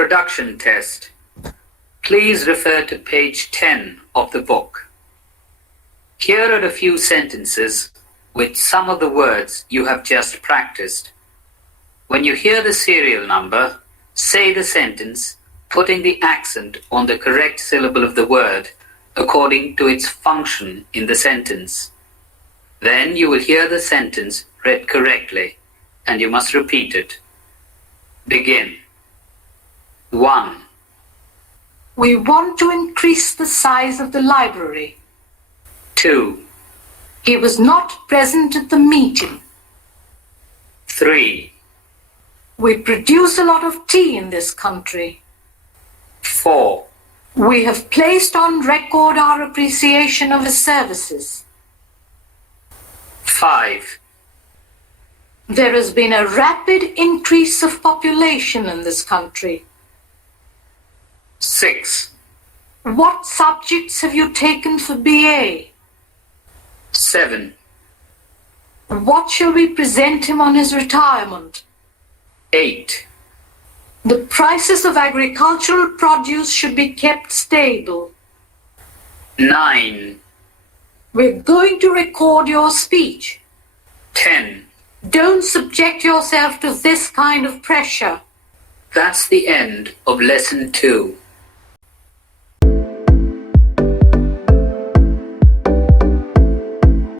Introduction test. Please refer to page 10 of the book. Here are a few sentences with some of the words you have just practiced. When you hear the serial number, say the sentence, putting the accent on the correct syllable of the word according to its function in the sentence. Then you will hear the sentence read correctly, and you must repeat it. Begin. 1. We want to increase the size of the library. 2. He was not present at the meeting. 3. We produce a lot of tea in this country. 4. We have placed on record our appreciation of his services. 5. There has been a rapid increase of population in this country. 6. What subjects have you taken for BA? 7. What shall we present him on his retirement? 8. The prices of agricultural produce should be kept stable. 9. We're going to record your speech. 10. Don't subject yourself to this kind of pressure. That's the end of lesson 2.